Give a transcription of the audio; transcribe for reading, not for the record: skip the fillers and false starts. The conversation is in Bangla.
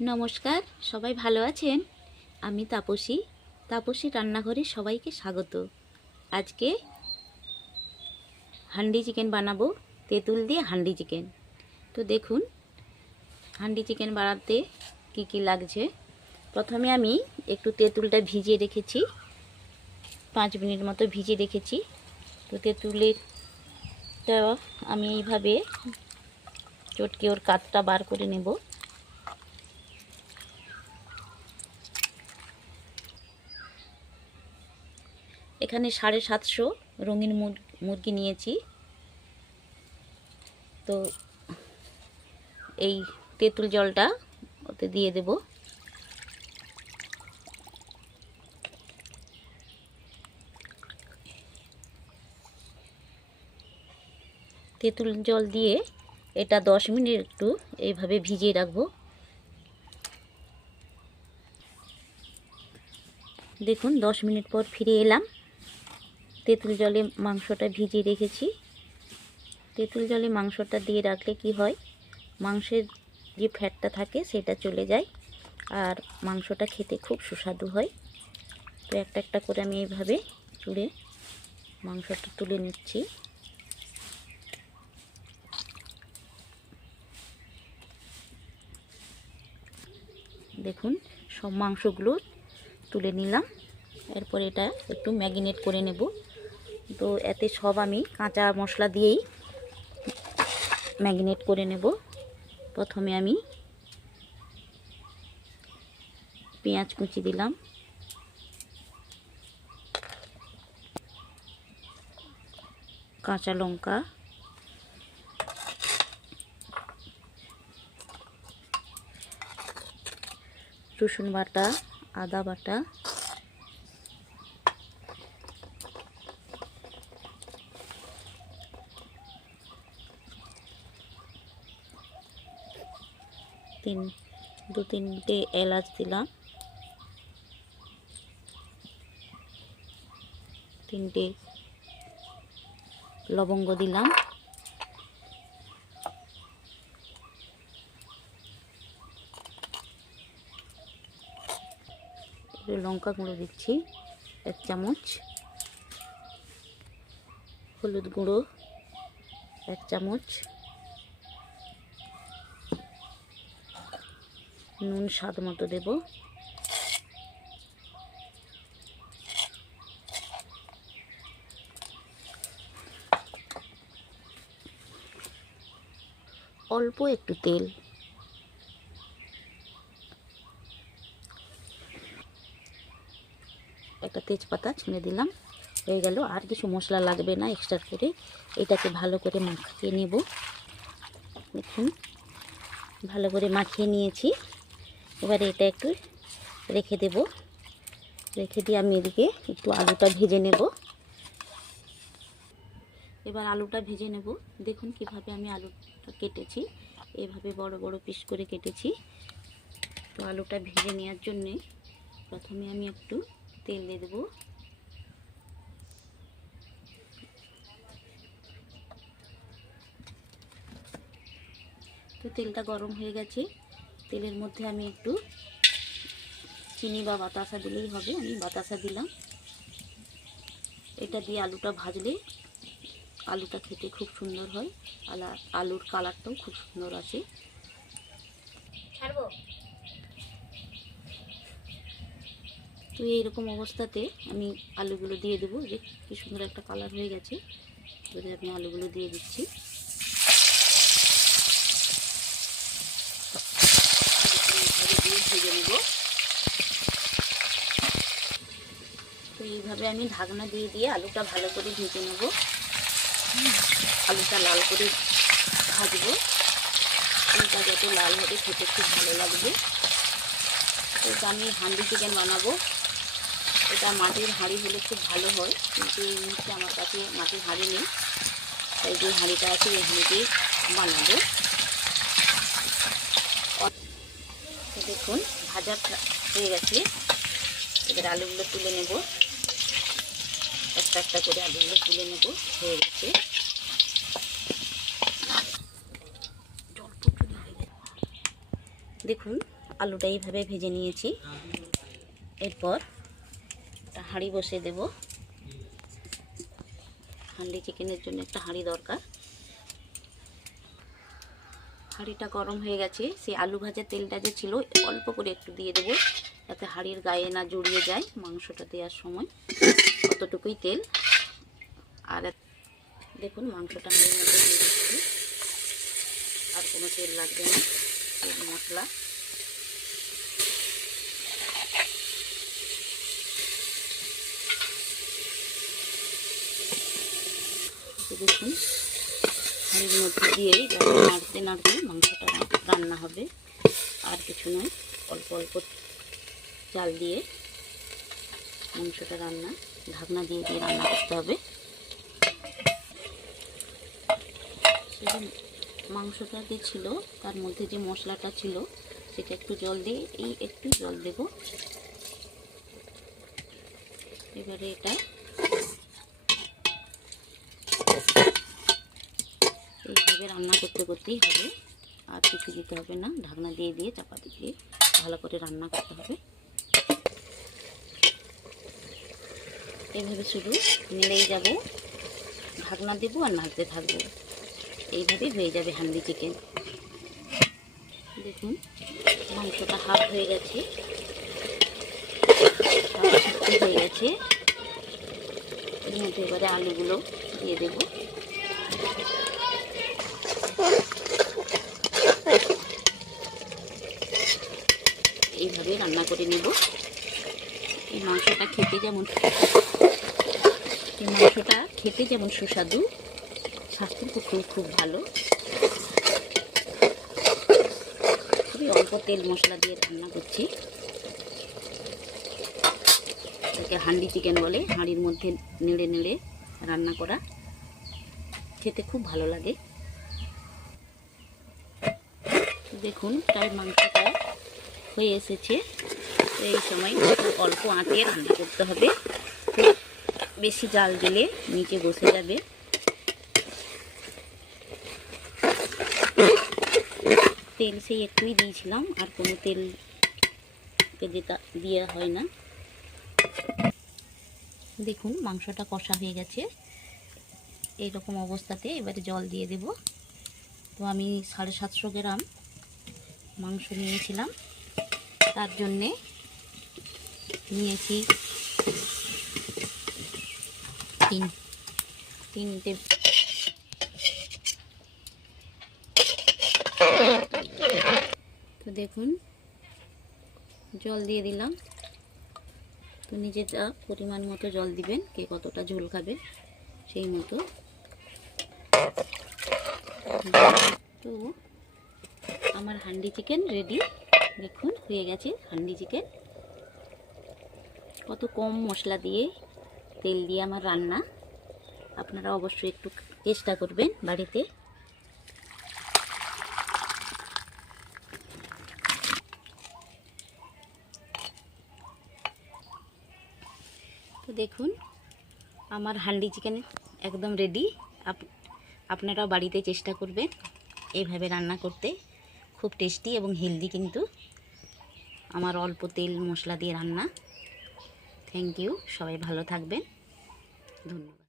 নমস্কার, সবাই ভালো আছেন? আমি তাপসী রান্নাঘরে সবাইকে স্বাগত। আজকে হান্ডি চিকেন বানাবো, তেঁতুল দিয়ে হান্ডি চিকেন। তো দেখুন হান্ডি চিকেন বানাতে কি কি লাগছে। প্রথমে আমি একটু তেঁতুলটা ভিজিয়ে রেখেছি, 5 মিনিট মতো ভিজিয়ে রেখেছি। তো তেঁতুলেরটা আমি এইভাবে চটকে ওর কাঠটা বার করে নেব। এখানে 750 রঙিন মুরগি নিয়েছি। তো এই তেঁতুল জলটা ওতে দিয়ে দেব। তেঁতুল জল দিয়ে এটা 10 মিনিট একটু এইভাবে ভিজিয়ে রাখবো। দেখুন 10 মিনিট পর ফিরে এলাম। তেঁতুল জলে মাংসটা ভিজিয়ে রেখেছি। তেঁতুল জলে মাংসটা দিয়ে রাখলে কি হয়, মাংসের যে ফ্যাটটা থাকে সেটা চলে যায় আর মাংসটা খেতে খুব সুস্বাদু হয়। তো একটা একটা করে আমি এইভাবে চুড়ে মাংসটা তুলে নিচ্ছি। দেখুন সব মাংসগুলো তুলে নিলাম। এরপর এটা একটু ম্যারিনেট করে নেব। তো এতে সব আমি কাঁচা মশলা দিয়েই ম্যারিনেট করে নেব। প্রথমে আমি পেঁয়াজ কুচি দিলাম, কাঁচা লঙ্কা, রসুন বাটা, আদা বাটা, দু তিনটে এলাচ দিলাম, 3টে লবঙ্গ দিলাম, লঙ্কা গুঁড়ো দিচ্ছি 1 চামচ, হলুদ গুঁড়ো 1 চামচ, নুন স্বাদ মতো দেব। অল্প একটু তেল, একটা তেজপাতা ছিঁড়ে দিলাম। হয়ে গেল। আর কিছু মশলা লাগবে না এক্সট্রা করে। এটাকে ভালো করে মাখিয়ে নেব। দেখুন ভালো করে মাখিয়ে নিয়েছি। এবারে এটা একটু রেখে দেব। রেখে দিয়ে আমি এদিকে একটু আলুটা ভেজে নেব। এবার আলুটা ভেজে নেব। দেখুন কিভাবে আমি আলুটা কেটেছি, এভাবে বড় বড় পিস করে কেটেছি। তো আলুটা ভেজে নেওয়ার জন্যে প্রথমে আমি একটু তেল দিয়ে দেবো। তো তেলটা গরম হয়ে গেছে। তেলের মধ্যে আমি একটু চিনি বা বাতাসা দিলেই হবে, আমি বাতাসা দিলাম। এটা দিয়ে আলুটা ভাজলে আলুটা খেতে খুব সুন্দর হয়, আলুর কালারটাও খুব সুন্দর আসে। তো এইরকম অবস্থাতে আমি আলুগুলো দিয়ে দেবো। যে কি সুন্দর একটা কালার হয়ে গেছে। এবারে আমি আলুগুলো দিয়ে দিচ্ছি। ভেজে নেব। তো এইভাবে আমি ঢাকনা দিয়ে দিয়ে আলুটা ভালো করে ভেজে নেব। আলুটা লাল করে ভাজবো। আলুটা যত লাল হবে খেতে খুব ভালো লাগবে। তো এটা আমি হান্ডি চিকেন বানাবো। এটা মাটির হাঁড়ি হলে খুব ভালো হয়, কিন্তু এই মুহূর্তে আমার কাছে মাটির হাঁড়ি নেই। তাই যে হাঁড়িটা আছে এই হাঁড়িতেই বানাবো। দেখুন ভাজা হয়ে গেছে। এবার আলুগুলো তুলে নেব। একটা একটা করে আলুগুলো তুলে নেব। হয়ে গেছে। দেখুন আলুটা এইভাবে ভেজে নিয়েছি। এরপর একটা হাঁড়ি বসিয়ে দেব। হান্ডি চিকেনের জন্য একটা হাঁড়ি দরকার। হাঁড়িটা গরম হয়ে গেছে। সেই আলু ভাজার তেলটা যে ছিল অল্প করে একটু দিয়ে দেবো, যাতে হাঁড়ির গায়ে না জড়িয়ে যায় মাংসটা দেওয়ার সময়। অতটুকুই তেল। আর দেখুন মাংসটা হাঁড়ির মধ্যে দিয়ে দিচ্ছি। আর কোনো তেল লাগবে না, তেল মশলা। দেখুন হাঁড়ির মধ্যে দিয়েই নাড়তে নাড়তে মাংসটা রান্না হবে, আর কিছু নয়। অল্প অল্প চাল দিয়ে মাংসটা ঢাকনা দিয়ে দিয়ে রান্না করতে হবে। মাংসটা যে ছিল তার মধ্যে যে মশলাটা ছিল সেটা একটু জল দিয়ে একটু জল দেব। এবারে এটা এইভাবে রান্না করতে করতেই হবে, আর কিছু দিতে হবে না। ঢাকনা দিয়ে দিয়ে চাপা দিয়ে ভালো করে রান্না করতে হবে। এইভাবে শুধু নেড়েই যাব, ঢাকনা দেবো আর নাড়তে থাকবো। এইভাবেই হয়ে যাবে হান্ডি চিকেন। দেখুন মাংসটা হাফ হয়ে গেছে, হয়ে গেছে। এর মধ্যে এবারে আলুগুলো দিয়ে দেবো। এইভাবে রান্না করে নেব। এই মাংসটা খেতে যেমন সুস্বাদু, স্বাস্থ্যের পক্ষেও খুব ভালো। খুবই অল্প তেল মশলা দিয়ে রান্না করছি। এটাকে হান্ডি চিকেন বলে। হাঁড়ির মধ্যে নেড়ে নেড়ে রান্না করা, খেতে খুব ভালো লাগে। দেখুন প্রায় মাংসটা হয়ে এসেছে। এই সময় অল্প আঁচে রান্না করতে হবে। বেশি জাল দিলে নিচে বসে যাবে। তেল সেই একটুই দিয়েছিলাম, আর কোনো তেল দেওয়া হয় না। দেখুন মাংসটা কষা হয়ে গেছে। এইরকম অবস্থাতে এবারে জল দিয়ে দেব। তো আমি 750 গ্রাম মাংস নিয়েছিলাম, তার জন্যে নিয়েছি তিনটে। তো দেখুন জল দিয়ে দিলাম। তো নিজেরা পরিমাণ মতো জল দিবেন, কে কতটা ঝোল খাবে সেই মতো। তো আমার হান্ডি চিকেন রেডি। দেখুন হয়ে গেছে হান্ডি চিকেন। কত কম মশলা দিয়ে তেল দিয়ে আমার রান্না। আপনারা অবশ্যই একটু চেষ্টা করবেন বাড়িতে। তো দেখুন আমার হান্ডি চিকেন একদম রেডি। আপনারাও বাড়িতে চেষ্টা করবেন এইভাবে রান্না করতে। খুব টেস্টি এবং হেলদি কিন্তু। আমার অল্প তেল মশলা দিয়ে রান্না। Thank you. সবাই ভালো থাকবেন। ধন্যবাদ।